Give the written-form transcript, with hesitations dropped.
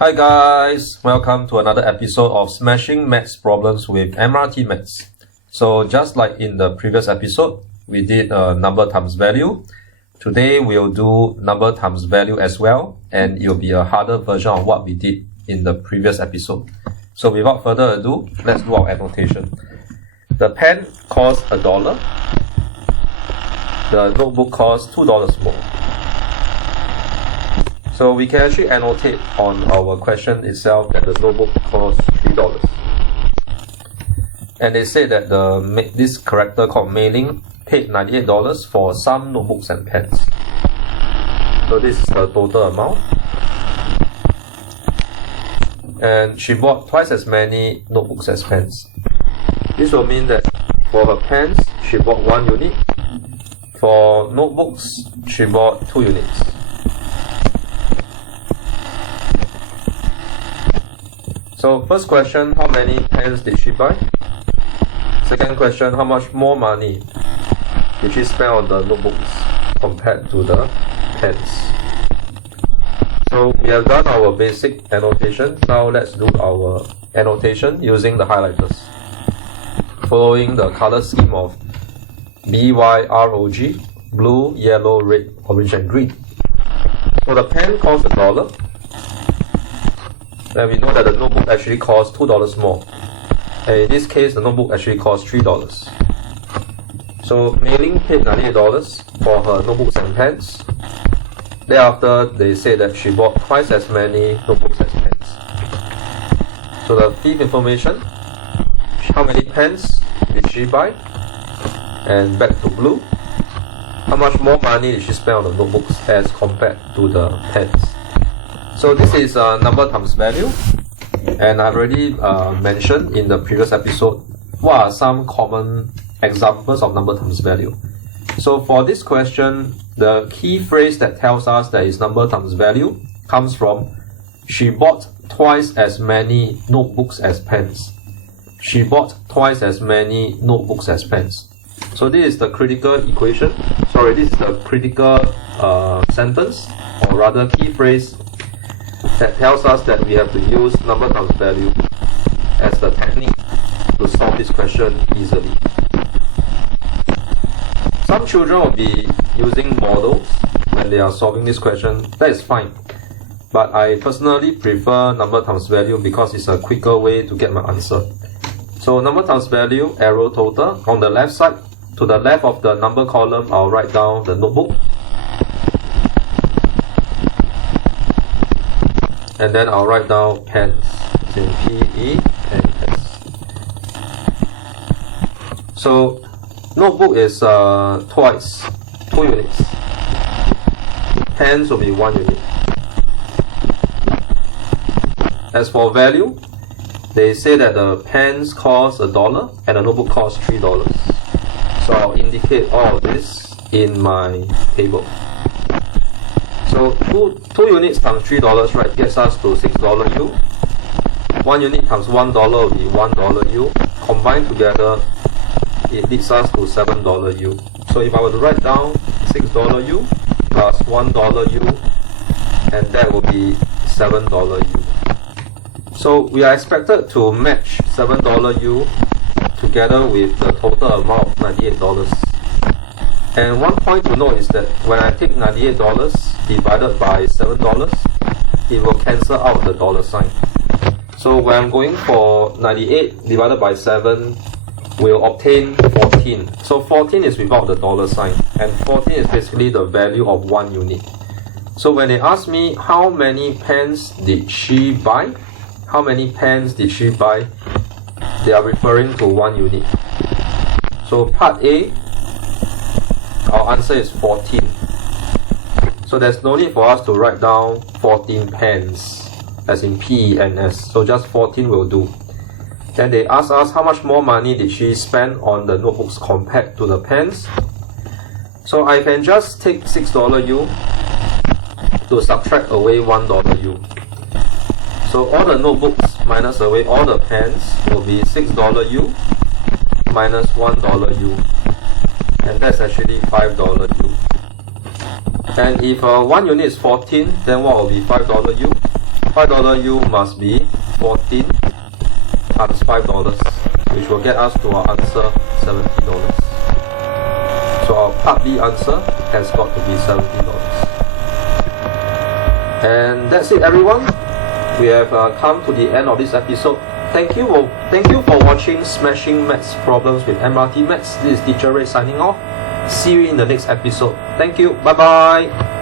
Hi guys, welcome to another episode of Smashing Maths Problems with MRT Maths. So just like in the previous episode, we did number times value. Today we'll do number times value as well, and it'll be a harder version of what we did in the previous episode. So without further ado, let's do our annotation. The pen costs $1. The notebook costs $2 more. So we can actually annotate on our question itself that the notebook costs $3. And they say that this character called Mei-Ling paid $98 for some notebooks and pens. So this is her total amount. And she bought twice as many notebooks as pens. This will mean that for her pens, she bought 1 unit. For notebooks, she bought 2 units. So first question, how many pens did she buy? Second question, how much more money did she spend on the notebooks compared to the pens? So we have done our basic annotation. Now let's do our annotation using the highlighters, following the color scheme of BYROG, blue, yellow, red, orange and green. So the pen costs $1. And we know that the notebook actually costs $2 more. And in this case, the notebook actually costs $3. So Mei-Ling paid $98 for her notebooks and pens. Thereafter, they say that she bought twice as many notebooks as pens. So the fifth information, how many pens did she buy? And back to blue, how much more money did she spend on the notebooks as compared to the pens? So this is number times value, and I've already mentioned in the previous episode what are some common examples of number times value. So for this question, the key phrase that tells us that is number times value comes from she bought twice as many notebooks as pens. She bought twice as many notebooks as pens. So this is the critical equation. This is the critical sentence, or rather key phrase, that tells us that we have to use number times value as the technique to solve this question easily. Some children will be using models when they are solving this question. That is fine. But I personally prefer number times value because it's a quicker way to get my answer. So number times value, arrow total. On the left side, to the left of the number column, I'll write down the notebook. And then I'll write down pens, in P-E and S. So notebook is twice, 2 units. Pens will be 1 unit. As for value, they say that the pens cost $1 and the notebook costs $3. So I'll indicate all of this in my table. So 2 units times $3, right, gets us to $6 U. 1 unit times $1 will be $1 U. Combined together, it leads us to $7 U. So if I were to write down $6 U plus $1 U, and that will be $7 U. So we are expected to match $7 U together with the total amount of $98. And one point to note is that when I take $98 divided by $7, it will cancel out the dollar sign. So when I'm going for 98 divided by 7, we'll obtain 14. So 14 is without the dollar sign, and 14 is basically the value of 1 unit. So when they ask me how many pens did she buy, they are referring to 1 unit. So part A, our answer is 14. So there's no need for us to write down 14 pens, as in P and S. So just 14 will do. Then they ask us how much more money did she spend on the notebooks compared to the pens. So I can just take $6 U to subtract away $1 U. So all the notebooks minus away all the pens will be $6 U minus $1 U. And that's actually $5 U. And if 1 unit is 14, then what will be $5 U? $5 U must be 14 times $5, which will get us to our answer $70. So our part B answer has got to be $70. And that's it, everyone. We have come to the end of this episode. Thank you for watching Smashing Maths Problems with MRT Maths. This is Teacher Ray signing off. See you in the next episode. Thank you. Bye bye.